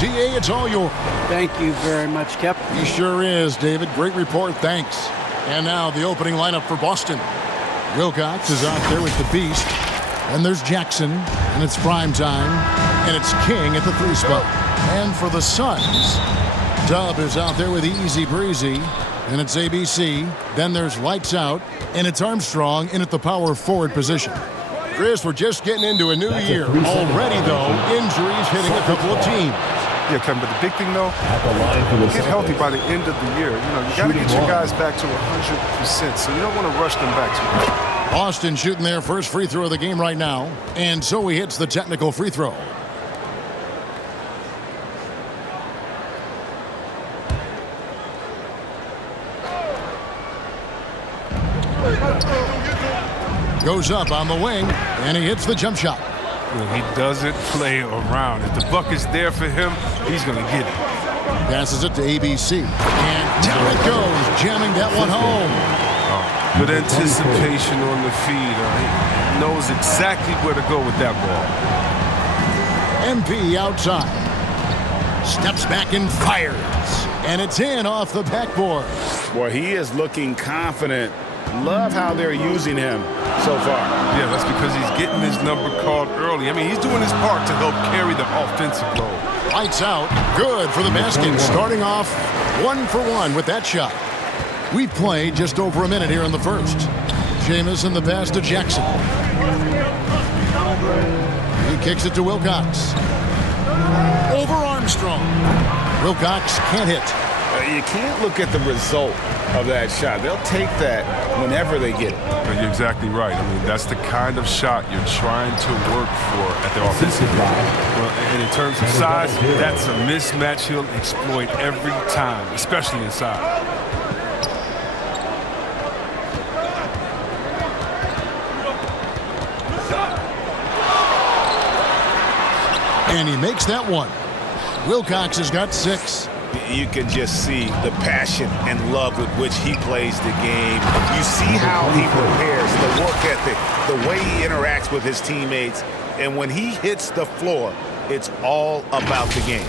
DA, it's all yours. Thank you very much, Kep. He sure is, David. Great report. Thanks. And now the opening lineup for Boston. Wilcox is out there with the beast. And there's Jackson, and it's prime time. And it's King at the 3 spot. And for the Suns, Dub is out there with Easy Breezy. And it's ABC. Then there's Lights Out. And it's Armstrong in at the power forward position. Chris, we're just getting into a new year. Already, though, injuries hitting a couple of teams. Yeah, Kevin, but the big thing, though, get healthy by the end of the year. You know, you got to get your guys back to 100%, so you don't want to rush them back too much. Boston shooting their first free throw of the game right now. And so he hits the technical free throw. Goes up on the wing, and he hits the jump shot. He doesn't play around. If the bucket's there for him, he's going to get it. Passes it to ABC. And down it goes, jamming that one home. Good anticipation on the feed. He knows exactly where to go with that ball. MP outside. Steps back and fires. And it's in off the backboard. Boy, he is looking confident. Love how they're using him so far. Yeah, that's because he's getting his number called early. I mean, he's doing his part to help carry the offensive load. Lights out. Good for the basket. Starting off 1 for 1 with that shot. We've played just over a minute here in the first. Jamison the pass to Jackson. He kicks it to Wilcox. Over Armstrong. Wilcox can't hit. You can't look at the result of that shot. They'll take that whenever they get it. You're exactly right. I mean, that's the kind of shot you're trying to work for at the offensive end. Well, and in terms of size, that's a mismatch he'll exploit every time, especially inside. And he makes that one. Wilcox has got 6. You can just see the passion and love with which he plays the game. You see how he prepares, the work ethic, the way he interacts with his teammates. And when he hits the floor, it's all about the game.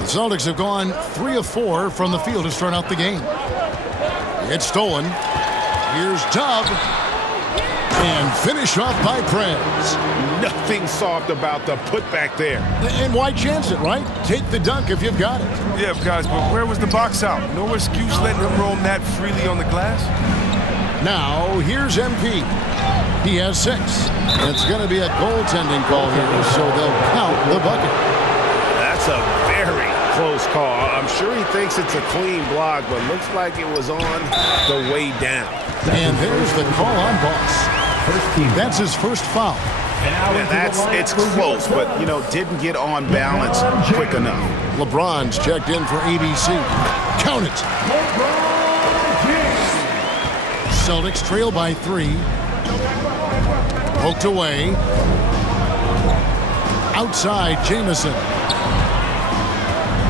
The Celtics have gone 3 of 4 from the field to start out the game. It's stolen. Here's Dub. And finish off by Prez. Nothing soft about the putback there. And why chance it, right? Take the dunk if you've got it. Yeah, guys, but where was the box out? No excuse letting him roam that freely on the glass. Now, here's MP. He has 6. It's going to be a goaltending call here, so they'll count the bucket. That's a very close call. I'm sure he thinks it's a clean block, but looks like it was on the way down. And there's the call on Boss. That's his first foul. And it's close, but, you know, didn't get on balance quick enough. LeBron's checked in for ABC. Count it. Celtics trail by 3. Poked away. Outside, Jamison.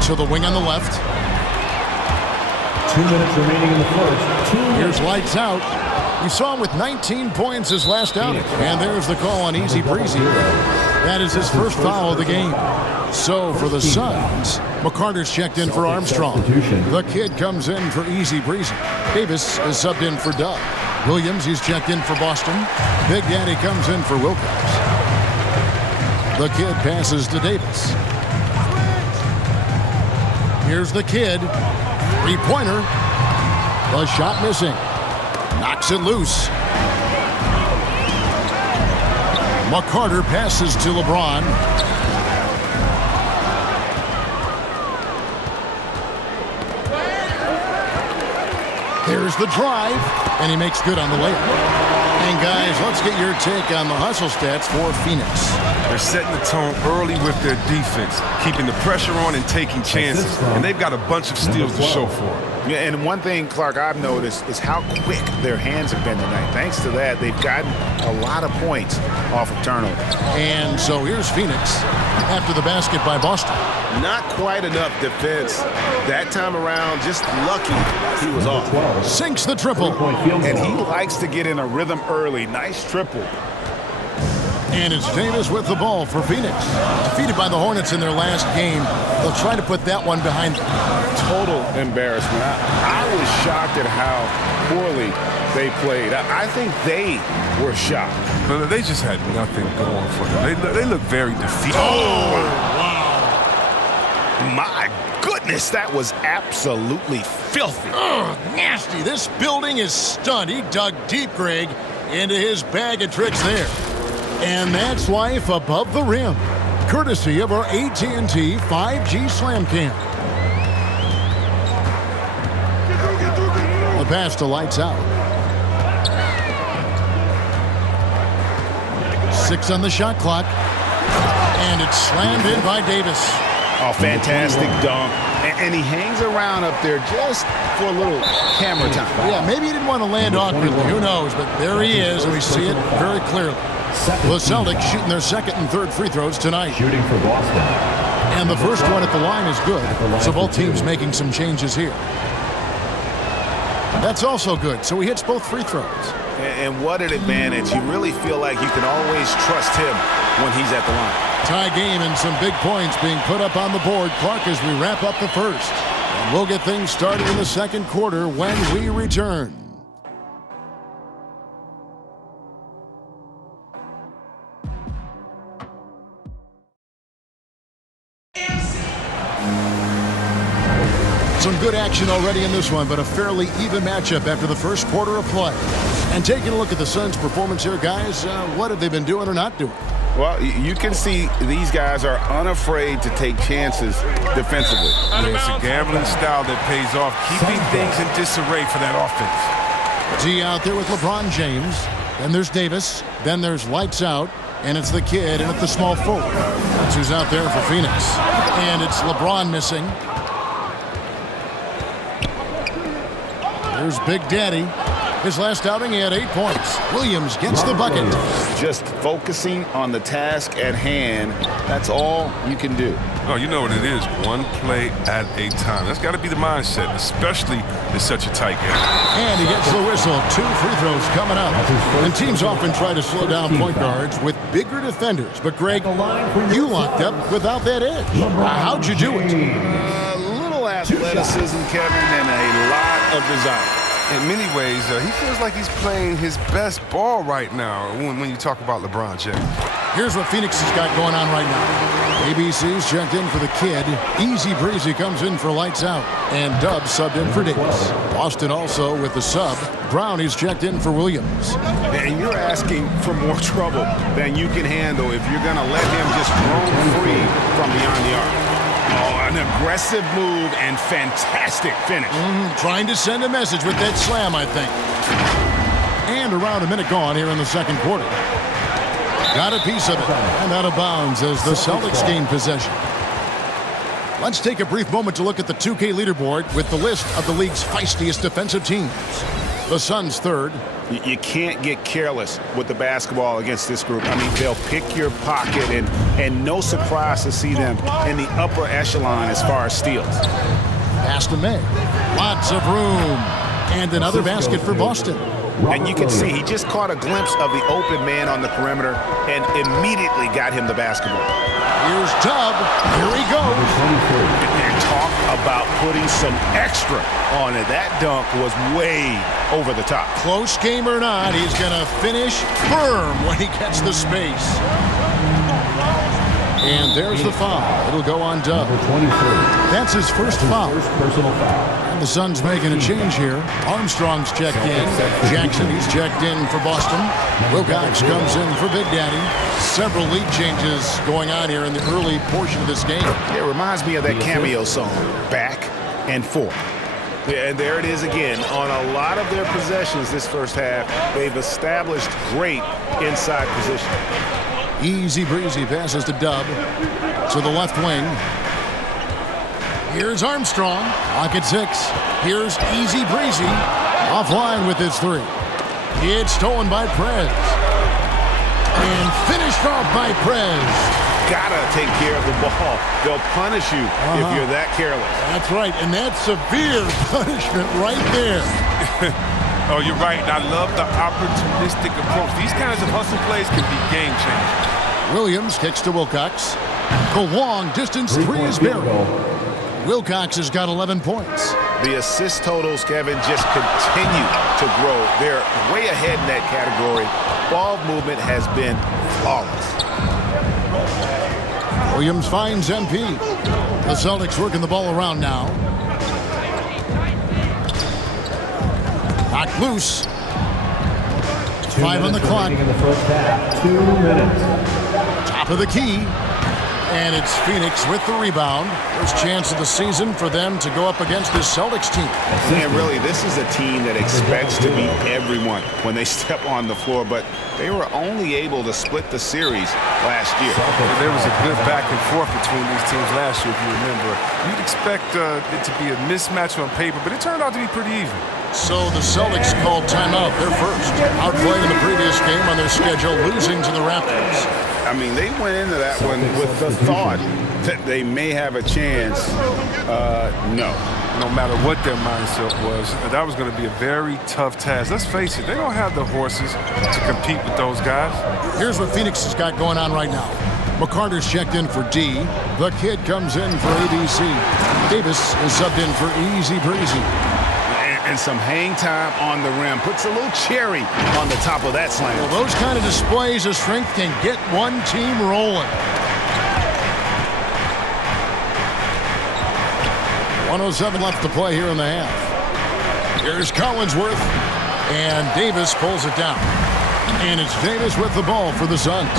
To the wing on the left. 2 minutes remaining in the first. Here's Lights Out. We saw him with 19 points his last outing. And there's the call on Easy Breezy. That is his first foul of the game. So for the Suns, McCarter's checked in for Armstrong. The kid comes in for Easy Breezy. Davis is subbed in for Dub. Williams, he's checked in for Boston. Big Daddy comes in for Wilcox. The kid passes to Davis. Here's the kid. 3-pointer. The shot missing. Knocks it loose. McCarter passes to LeBron. There's the drive, and he makes good on the layup. And guys, let's get your take on the hustle stats for Phoenix. They're setting the tone early with their defense, keeping the pressure on and taking chances. And they've got a bunch of steals to show for it. Yeah, and one thing, Clark, I've noticed is how quick their hands have been tonight. Thanks to that, they've gotten a lot of points off of turnover. And so here's Phoenix after the basket by Boston. Not quite enough defense that time around. Just lucky he was off. Sinks the triple. And he likes to get in a rhythm early. Nice triple. And it's Davis with the ball for Phoenix. Defeated by the Hornets in their last game. They'll try to put that one behind them. Total embarrassment. I was shocked at how poorly they played. I think they were shocked. But they just had nothing going for them. They look very defeated. Oh, wow. My goodness, that was absolutely filthy. Ugh, nasty. This building is stunned. He dug deep, Greg, into his bag of tricks there. And that's life above the rim, courtesy of our AT&T 5G Slam Cam. The pass to Lights Out. 6 on the shot clock. And it's slammed in by Davis. Oh, fantastic dunk. And he hangs around up there just for a little camera time. Yeah, maybe he didn't want to land awkwardly. Who knows? But there he is, and we see it very clearly. The Celtics shooting their second and third free throws tonight. Shooting for Boston. And the first one at the line is good. So both teams making some changes here. That's also good. So he hits both free throws. And what an advantage. You really feel like you can always trust him when he's at the line. Tie game and some big points being put up on the board. Clark, as we wrap up the first. And we'll get things started in the second quarter when we return. Some good action already in this one, but a fairly even matchup after the first quarter of play. And taking a look at the Suns' performance here, guys, what have they been doing or not doing? Well, you can see these guys are unafraid to take chances defensively. It's a gambling style that pays off, keeping things in disarray for that offense. Z out there with LeBron James. Then there's Davis. Then there's Lights Out. And it's the kid and at the small forward. That's who's out there for Phoenix. And it's LeBron missing. There's Big Daddy. His last outing, he had 8 points. Williams gets the bucket. Just focusing on the task at hand, that's all you can do. Oh, you know what it is. One play at a time. That's got to be the mindset, especially in such a tight game. And he gets the whistle. 2 free throws coming up. And teams often try to slow down point guards with bigger defenders. But, Greg, you locked up without that edge. How'd you do it? A little athleticism, Kevin, and a lot of desire. In many ways, he feels like he's playing his best ball right now when you talk about LeBron James. Here's what Phoenix has got going on right now. ABC's checked in for the kid. Easy Breezy comes in for Lights Out. And Dub subbed in for Davis. Boston also with the sub. Brownie's checked in for Williams. And you're asking for more trouble than you can handle if you're going to let him just roam free from beyond the arc. Oh, an aggressive move and fantastic finish. Trying to send a message with that slam, I think. And around a minute gone here in the second quarter. Got a piece of it. And out of bounds as the Celtics gain possession. Let's take a brief moment to look at the 2K leaderboard with the list of the league's feistiest defensive teams. The Suns third. You can't get careless with the basketball against this group. I mean, they'll pick your pocket, and no surprise to see them in the upper echelon as far as steals. Pass to May. Lots of room. And another basket for Boston. And you can see he just caught a glimpse of the open man on the perimeter and immediately got him the basketball. Here's Dub. Here he goes. And talk about putting some extra on it. That dunk was way over the top. Close game or not, he's going to finish firm when he gets the space. And there's the foul. It'll go on Dub. That's his first foul. Personal foul. And the Suns making a change here. Armstrong's checked in. Jackson, he's checked in for Boston. Wilcox comes in for Big Daddy. Several lead changes going on here in the early portion of this game. It reminds me of that cameo song, Back and Forth. Yeah, and there it is again. On a lot of their possessions this first half, they've established great inside position. Easy Breezy passes to Dub to the left wing. Here's Armstrong. Pocket 6. Here's Easy Breezy. Offline with his 3. It's stolen by Prez. And finished off by Prez. Gotta take care of the ball. They'll punish you if you're that careless. That's right, and that's severe punishment right there. Oh, you're right. And I love the opportunistic approach. These kinds of hustle plays can be game changers. Williams kicks to Wilcox. The long distance three is buried. Wilcox has got 11 points. The assist totals, Kevin, just continue to grow. They're way ahead in that category. Ball movement has been flawless. Williams finds MP. The Celtics working the ball around now. Knocked loose. 5 on the clock. In the first half, 2 minutes. Top of the key. And it's Phoenix with the rebound. First chance of the season for them to go up against this Celtics team. And really, this is a team that expects to beat everyone when they step on the floor, but they were only able to split the series last year. There was a good back and forth between these teams last year, if you remember. You'd expect it to be a mismatch on paper, but it turned out to be pretty even. So the Celtics called timeout. They're first. Outplayed in the previous game on their schedule, losing to the Raptors. I mean, they went into that one with the thought that they may have a chance. No. No matter what their mindset was, that was going to be a very tough task. Let's face it, they don't have the horses to compete with those guys. Here's what Phoenix has got going on right now. McCarter's checked in for D. The kid comes in for ABC. Davis is subbed in for Easy Breezy. And some hang time on the rim. Puts a little cherry on the top of that slam. Well, those kind of displays of strength can get one team rolling. 1:07 left to play here in the half. Here's Collinsworth. And Davis pulls it down. And it's Davis with the ball for the Suns.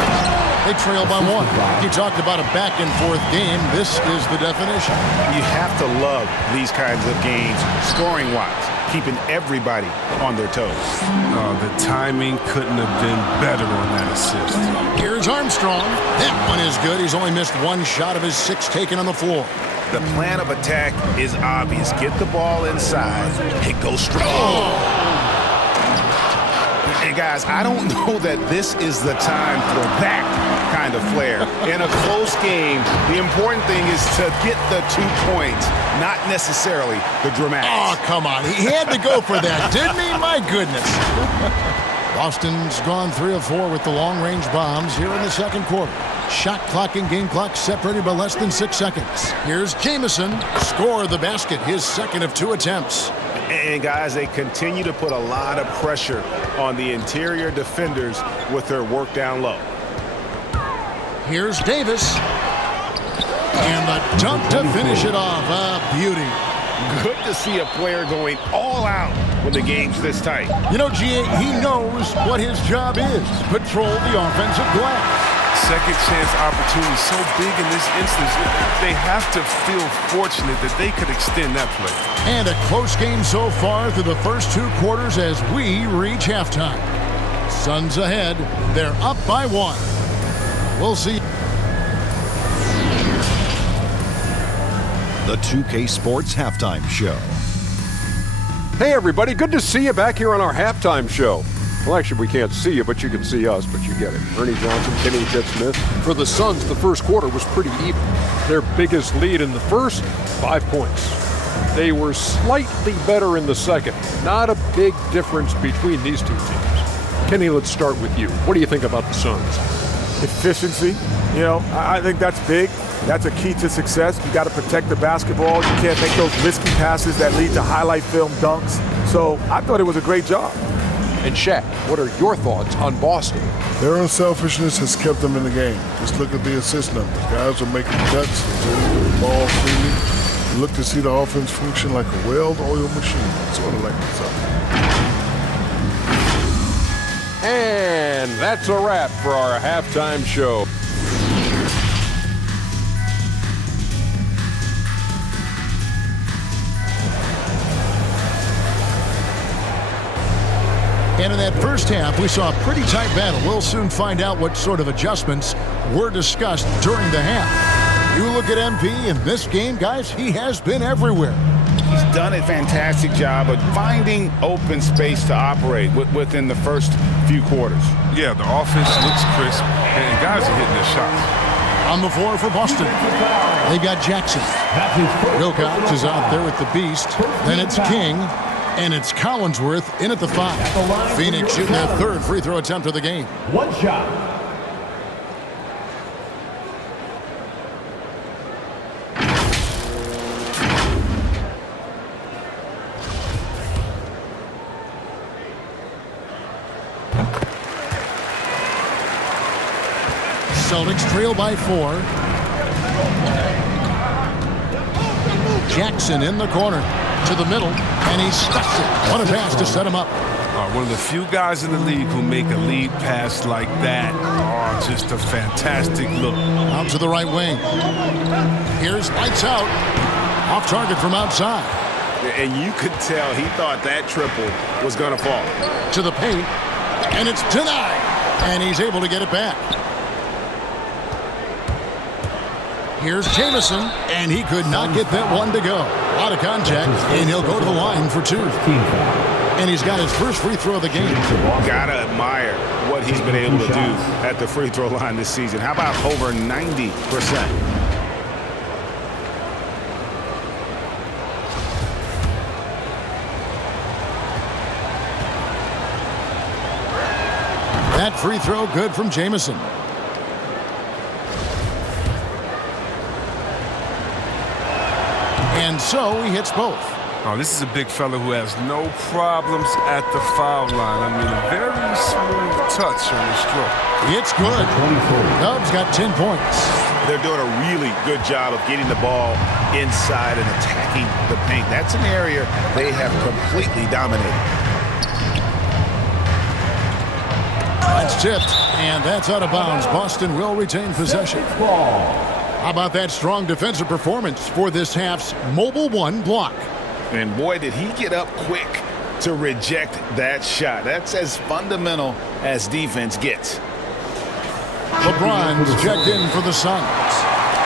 They trail by 1. He talked about a back-and-forth game. This is the definition. You have to love these kinds of games, scoring-wise, keeping everybody on their toes. The timing couldn't have been better on that assist. Here's Armstrong. That one is good. He's only missed 1 shot of his 6 taken on the floor. The plan of attack is obvious. Get the ball inside and go strong. And guys, I don't know that this is the time for that kind of flair. In a close game, the important thing is to get the 2 points, not necessarily the dramatics. Oh, come on. He had to go for that, didn't he? My goodness. Boston's gone 3 of 4 with the long-range bombs here in the second quarter. Shot clock and game clock separated by less than 6 seconds. Here's Jamison. Score the basket, his second of 2 attempts. And guys, they continue to put a lot of pressure on the interior defenders with their work down low. Here's Davis. And the dunk to finish it off. A beauty. Good to see a player going all out when the game's this tight. You know, G.A., he knows what his job is. Patrol the offensive glass. Second chance opportunity so big in this instance. They have to feel fortunate that they could extend that play. And a close game so far through the first 2 quarters as we reach halftime. Suns ahead. They're up by 1. We'll see. The 2K Sports Halftime Show. Hey everybody, good to see you back here on our halftime show. Well, actually, we can't see you, but you can see us, but you get it. Ernie Johnson, Kenny Smith. For the Suns, the first quarter was pretty even. Their biggest lead in the first, 5 points. They were slightly better in the second. Not a big difference between these 2 teams. Kenny, let's start with you. What do you think about the Suns? Efficiency, I think that's big. That's a key to success. You got to protect the basketball. You can't make those risky passes that lead to highlight film dunks. So I thought it was a great job. And Shaq, what are your thoughts on Boston? Their unselfishness has kept them in the game. Just look at the assist numbers. Guys are making cuts, the ball freely. You look to see the offense function like a well-oiled machine, sort of like the Celtics. And that's a wrap for our halftime show. And in that first half, we saw a pretty tight battle. We'll soon find out what sort of adjustments were discussed during the half. You look at MP in this game, guys, he has been everywhere. He's done a fantastic job of finding open space to operate within the first few quarters. Yeah, the offense looks crisp, and guys are hitting their shots. On the floor for Boston, they got Jackson. Wilcox is out there with the beast. Then it's King. And it's Collinsworth in at the 5. Phoenix shooting their 3rd free throw attempt of the game. One shot. Celtics trail by 4. Jackson in the corner to the middle, and he stuffs it. What a pass to set him up. One of the few guys in the league who make a lead pass like that. Oh, just a fantastic look. Out to the right wing. Here's lights out. Off target from outside. And you could tell he thought that triple was going to fall. To the paint, and it's denied. And he's able to get it back. Here's Jamison, and he could not get that one to go. Out of contact, and he'll go to the line for 2. And he's got his first free throw of the game. Gotta admire what he's been able to do at the free throw line this season. How about over 90%? That free throw good from Jamison. And so he hits both. Oh, this is a big fella who has no problems at the foul line. I mean, a very smooth touch on the stroke. It's good. Dubs got 10 points. They're doing a really good job of getting the ball inside and attacking the paint. That's an area they have completely dominated. That's tipped, and that's out of bounds. Boston will retain possession. How about that strong defensive performance for this half's Mobile One block? And boy, did he get up quick to reject that shot. That's as fundamental as defense gets. LeBron's checked in for the Suns.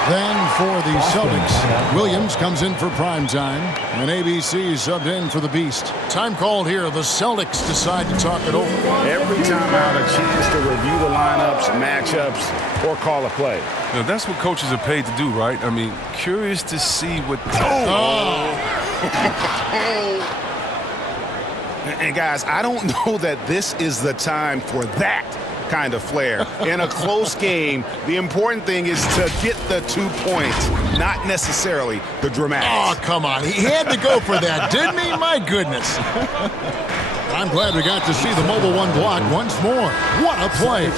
Then for the Celtics, Williams comes in for prime time, and ABC subbed in for the Beast. Time called here. The Celtics decide to talk it over. Every time out, a chance to review the lineups, matchups, or call a play. Now, that's what coaches are paid to do, right? I mean, curious to see what... And guys, I don't know that this is the time for that kind of flair. In a close game, the important thing is to get the 2 points, not necessarily the dramatics. Oh, come on. He had to go for that, didn't he? My goodness. I'm glad we got to see the Mobile One block once more. What a play.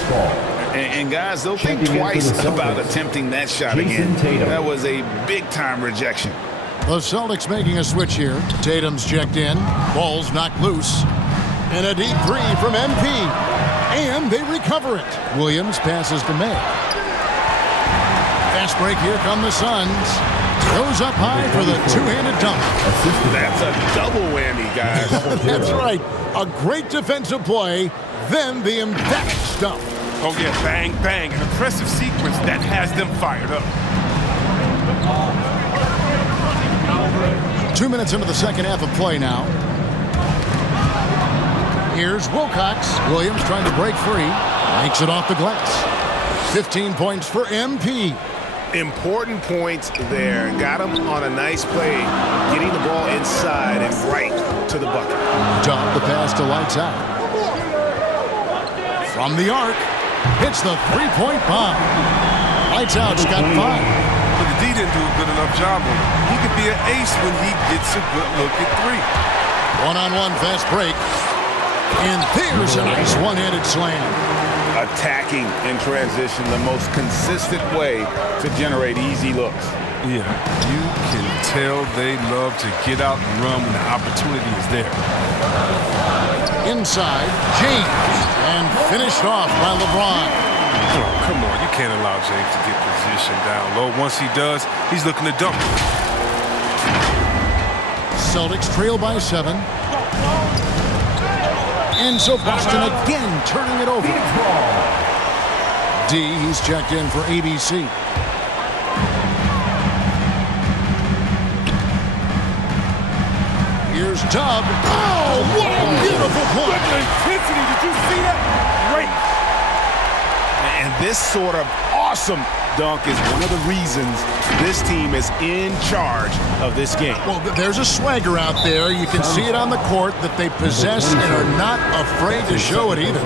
And guys, they'll think twice about attempting that shot again. That was a big-time rejection. The Celtics making a switch here. Tatum's checked in. Ball's knocked loose. And a deep 3 from MP. And they recover it. Williams passes to May. Fast break. Here come the Suns. Goes up high for the two-handed dunk. That's a double whammy, guys. That's right. A great defensive play. Then the emphatic stuff. Oh, yeah, bang, bang. An impressive sequence that has them fired up. 2 minutes into the second half of play now. Here's Wilcox. Williams trying to break free. Makes it off the glass. 15 points for MP. Important points there. Got him on a nice play, getting the ball inside and right to the bucket. Dub the pass to lights out. From the arc, hits the three-point bomb. Lights out's got 5. But the D didn't do a good enough job on him. He could be an ace when he gets a good look at 3. One-on-one fast break. And there's a nice one-handed slam. Attacking in transition, the most consistent way to generate easy looks. Yeah, you can tell they love to get out and run when the opportunity is there. Inside, James. And finished off by LeBron. Oh, come on, you can't allow James to get positioned down low. Once he does, he's looking to dunk. Celtics trail by 7. And so Boston again turning it over. D, he's checked in for ABC. Here's Dub. Oh, what a beautiful play. Intensity, did you see that? Great. And this sort of awesome dunk is one of the reasons this team is in charge of this game. Well, there's a swagger out there. You can see it on the court that they possess and are not afraid to show it either.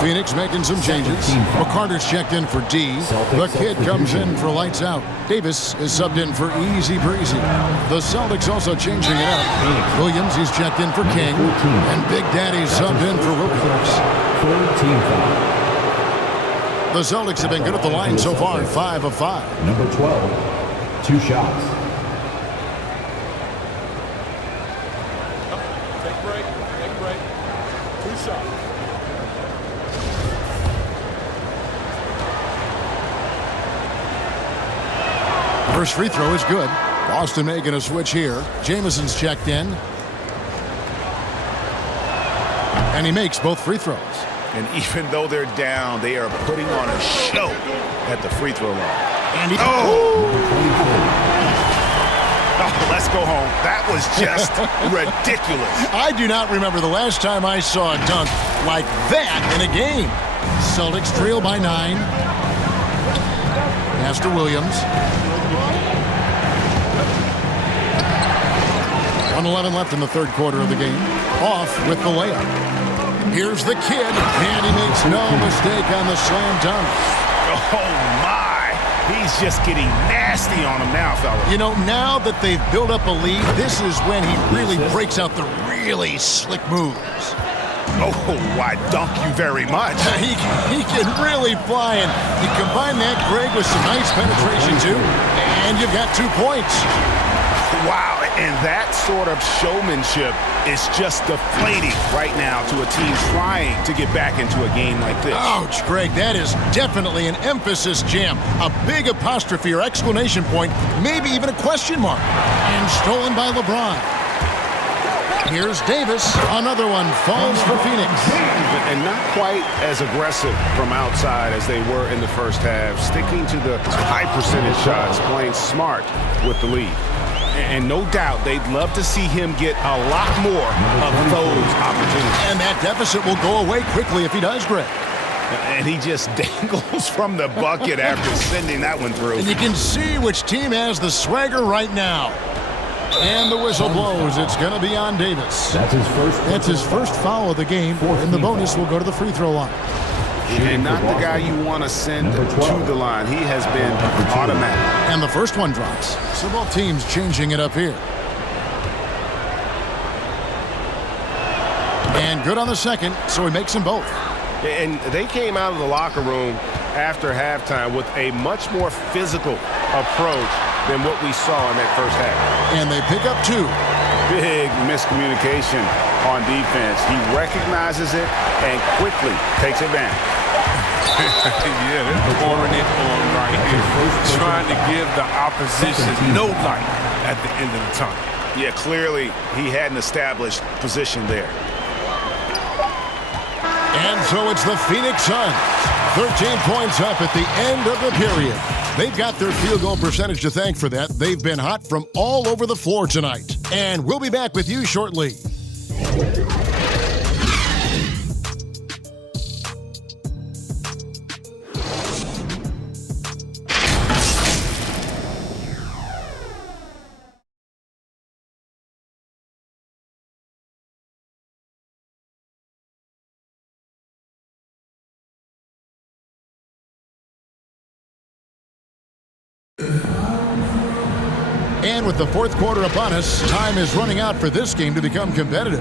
Phoenix making some changes. McCarter's checked in for D. The kid comes in for lights out. Davis is subbed in for easy breezy. The Celtics also changing it up. Williams, he's checked in for King. And Big Daddy's subbed in for Wilcox. Third team foul. The Celtics have been good at the line so far, 5 of 5. Number 12, 2 shots. Take break. 2 shots. First free throw is good. Boston making a switch here. Jameson's checked in. And he makes both free throws. And even though they're down, they are putting on a show at the free throw line. And he, Oh, let's go home. That was just ridiculous. I do not remember the last time I saw a dunk like that in a game. Celtics trail by 9. Pass to Williams. 1:11 left in the third quarter of the game. Off with the layup. Here's the kid, and he makes no mistake on the slam dunk. Oh, my. He's just getting nasty on him now, fella. You know, now that they've built up a lead, this is when he really breaks out the really slick moves. Oh, I dunk you very much. He can really fly, and you combine that, Greg, with some nice penetration, too, and you've got 2 points. Wow, and that sort of showmanship is just deflating right now to a team trying to get back into a game like this. Ouch, Greg, that is definitely an emphasis jam. A big apostrophe or exclamation point, maybe even a question mark. And stolen by LeBron. Here's Davis. Another one falls for Phoenix. And not quite as aggressive from outside as they were in the first half, sticking to the high percentage shots, playing smart with the lead. And no doubt they'd love to see him get a lot more of those opportunities. And that deficit will go away quickly if he does, Greg. And he just dangles from the bucket after sending that one through. And you can see which team has the swagger right now. And the whistle blows. It's going to be on Davis. That's his first foul of the game. And the bonus will go to the free throw line. And not the guy you want to send to the line. He has been automatic. And the first one drops. So both teams changing it up here. And good on the second, so he makes them both. And they came out of the locker room after halftime with a much more physical approach than what we saw in that first half. And they pick up 2. Big miscommunication on defense. He recognizes it and quickly takes advantage. Yeah, they're pouring it on right here. Trying to give the opposition no light at the end of the tunnel. Yeah, clearly he hadn't established position there. And so it's the Phoenix Suns. 13 points up at the end of the period. They've got their field goal percentage to thank for that. They've been hot from all over the floor tonight. And we'll be back with you shortly. And with the fourth quarter upon us, time is running out for this game to become competitive.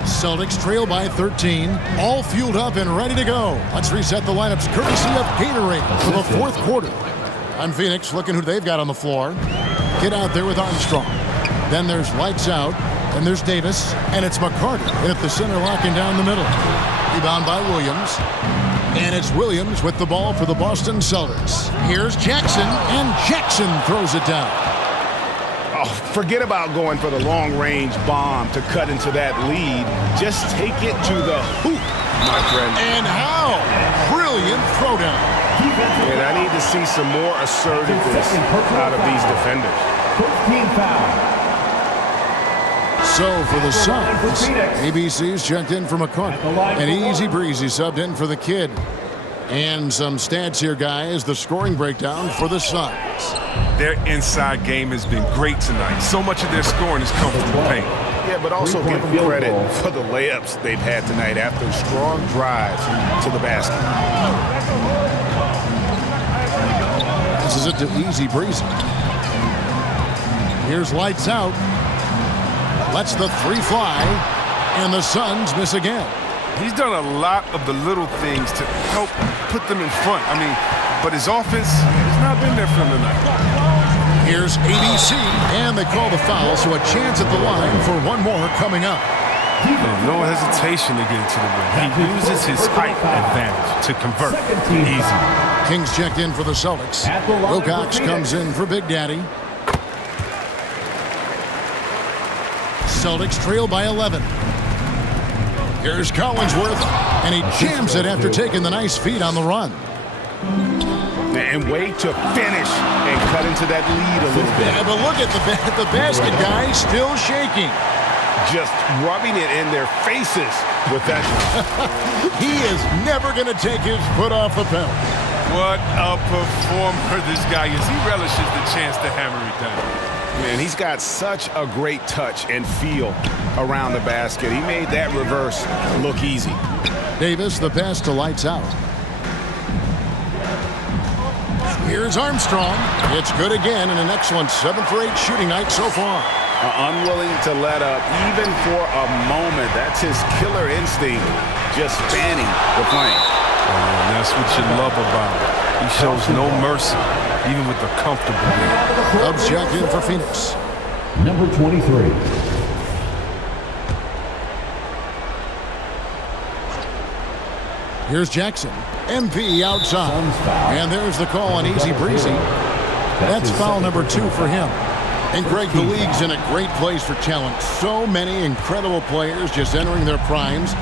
Celtics trail by 13, all fueled up and ready to go. Let's reset the lineups courtesy of Gatorade for the fourth quarter. I'm Phoenix, looking who they've got on the floor. Get out there with Armstrong. Then there's Lights Out, and there's Davis, and it's McCarter in at the center, locking down the middle. Rebound by Williams. And it's Williams with the ball for the Boston Celtics. Here's Jackson, and Jackson throws it down. Oh, forget about going for the long-range bomb to cut into that lead. Just take it to the hoop, my friend. And how? Brilliant throwdown. And I need to see some more assertiveness out of these defenders. 15 foul. So for the Suns, ABC's checked in for McCourt. And Easy Breezy subbed in for the kid. And some stats here, guys. The scoring breakdown for the Suns. Their inside game has been great tonight. So much of their scoring is comfortable paint. Yeah, but also give them credit for the layups they've had tonight after strong drives to the basket. This is it to Easy Breezy. Here's lights out. Lets the three fly. And the Suns miss again. He's done a lot of the little things to help put them in front. I mean, but his offense has not been there for him tonight. Here's ABC, and they call the foul, so a chance at the line for one more coming up. No hesitation to get into the rim. He uses his height advantage to convert. Easy. Kings checked in for the Celtics. Wilcox comes in for Big Daddy. Celtics trail by 11. Here's Collinsworth, and he jams it after taking the nice feed on the run. And wait to finish and cut into that lead a little bit. Yeah, but look at the basket guy still shaking. Just rubbing it in their faces with that. He is never going to take his foot off the pedal. What a performer this guy is. He relishes the chance to hammer it down. Man, he's got such a great touch and feel around the basket. He made that reverse look easy. Davis, the pass to lights out. Here's Armstrong. It's good again, and an excellent 7 for 8 shooting night so far. Unwilling to let up even for a moment. That's his killer instinct, just spanning the flank. And that's what you love about him. He shows no mercy, even with the comfortable lead. Dubs checked in for Phoenix. Number 23. Here's Jackson. MP outside. And there's the call on Easy Breezy. That's foul number 2 for him. And Greg, the league's in a great place for talent. So many incredible players just entering their primes.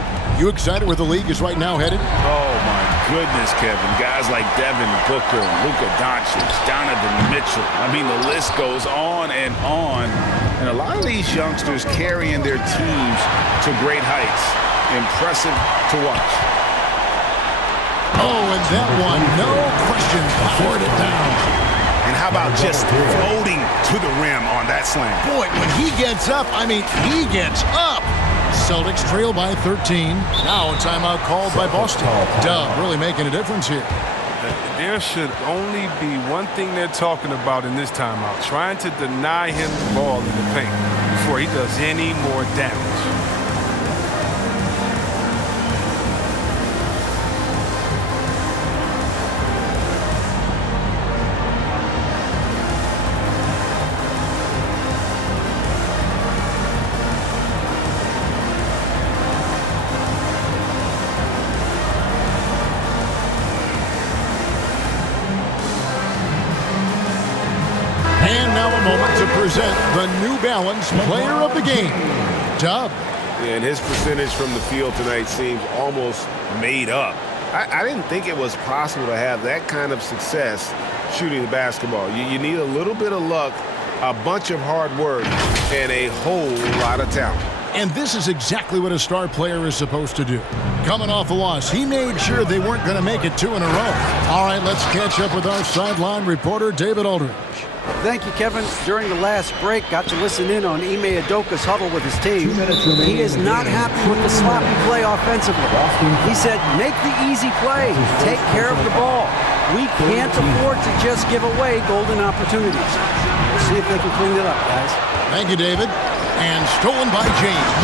You excited where the league is right now headed? Oh, my goodness, Kevin. Guys like Devin Booker, Luka Doncic, Donovan Mitchell. I mean, the list goes on and on. And a lot of these youngsters carrying their teams to great heights. Impressive to watch. Oh, and that one, no question, powered it down. And how about just floating to the rim on that slam? Boy, when he gets up, I mean, he gets up. Celtics trail by 13. Now a timeout called by Boston. Dub really making a difference here. There should only be one thing they're talking about in this timeout, trying to deny him the ball in the paint before he does any more damage. And now a moment to present the New Balance Player of the Game, Dub. Yeah, and his percentage from the field tonight seems almost made up. I didn't think it was possible to have that kind of success shooting the basketball. You need a little bit of luck, a bunch of hard work, and a whole lot of talent. And this is exactly what a star player is supposed to do. Coming off a loss, he made sure they weren't going to make it 2 in a row. All right, let's catch up with our sideline reporter, David Aldridge. Thank you, Kevin. During the last break, got to listen in on Ime Udoka's huddle with his team. He is not happy with the sloppy play offensively. He said, make the easy play. Take care of the ball. We can't afford to just give away golden opportunities. We'll see if they can clean it up, guys. Thank you, David. And stolen by James.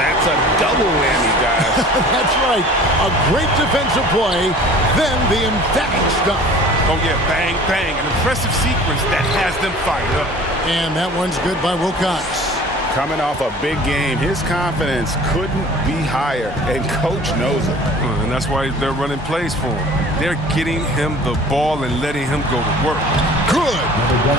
That's a double whammy, guys. That's right. A great defensive play, then the emphatic stuff. Oh, yeah, bang, bang. An impressive sequence that has them fired up. And that one's good by Wilcox. Coming off a big game, his confidence couldn't be higher, and Coach knows it. And that's why they're running plays for him. They're getting him the ball and letting him go to work. Good.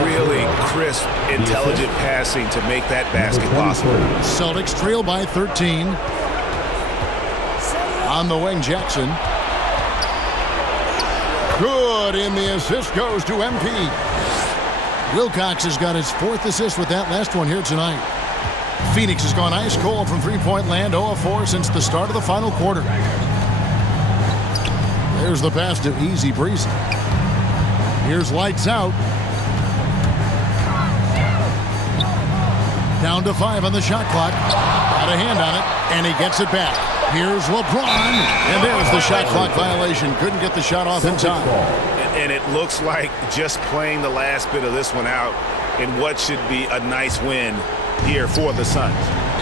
Really crisp, intelligent passing to make that basket possible. Celtics trail by 13. On the wing, Jackson. Good, and the assist goes to MP. Wilcox has got his 4th assist with that last one here tonight. Phoenix has gone ice cold from three-point land, 0 of 4 since the start of the final quarter. There's the pass to Easy Breezy. Here's Lights Out. Down to 5 on the shot clock. Got a hand on it, and he gets it back. Here's LeBron, and there's the shot clock violation. Couldn't get the shot off in time. And it looks like just playing the last bit of this one out in what should be a nice win here for the Suns.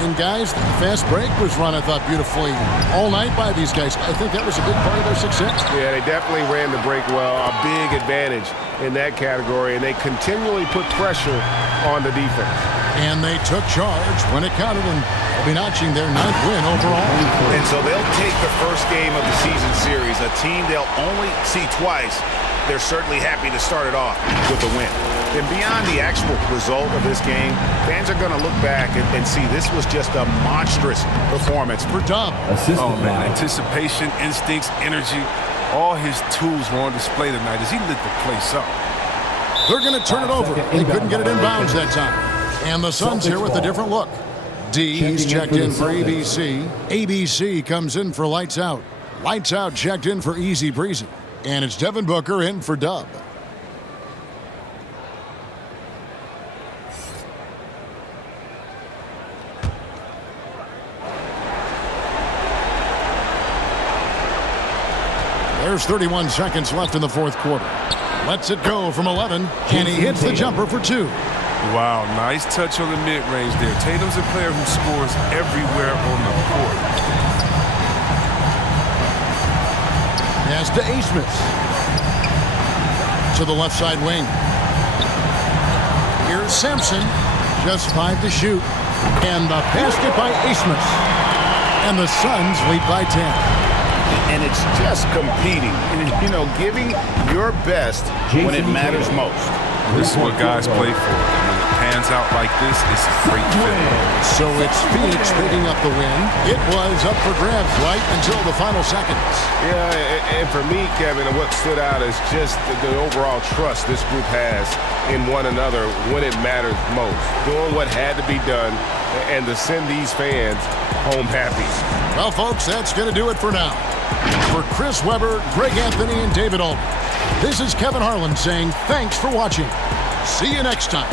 And guys, the fast break was run, I thought, beautifully all night by these guys. I think that was a big part of their success. Yeah, they definitely ran the break well. A big advantage in that category, and they continually put pressure on the defense. And they took charge when it counted, and they'll be notching their 9th win overall. And so they'll take the first game of the season series, a team they'll only see twice. They're certainly happy to start it off with a win. And beyond the actual result of this game, fans are going to look back and see this was just a monstrous performance For Dub. Oh, man, anticipation, instincts, energy, all his tools were on display tonight as he lit the place up. They're going to turn it over. They couldn't get it inbounds that time. And the Suns here with a different look. D's checked in for ABC. ABC comes in for Lights Out. Lights Out checked in for Easy Breezy. And it's Devin Booker in for Dub. There's 31 seconds left in the fourth quarter. Lets it go from 11, and he hits the jumper for 2. Wow, nice touch on the mid-range there. Tatum's a player who scores everywhere on the court. Pass to Asmus. To the left side wing. Here's Sampson. Just 5 to shoot. And the basket by Asmus. And the Suns lead by 10. And it's just competing, you know, giving your best when it matters most. This is what guys play for. When it pans out like this, it's a great fit. So it's Phoenix picking up the win. It was up for grabs right until the final seconds. Yeah, and for me, Kevin, what stood out is just the overall trust this group has in one another when it matters most. Doing what had to be done and to send these fans home happy. Well, folks, that's going to do it for now. For Chris Webber, Greg Anthony, and David Aldridge, this is Kevin Harlan saying thanks for watching. See you next time.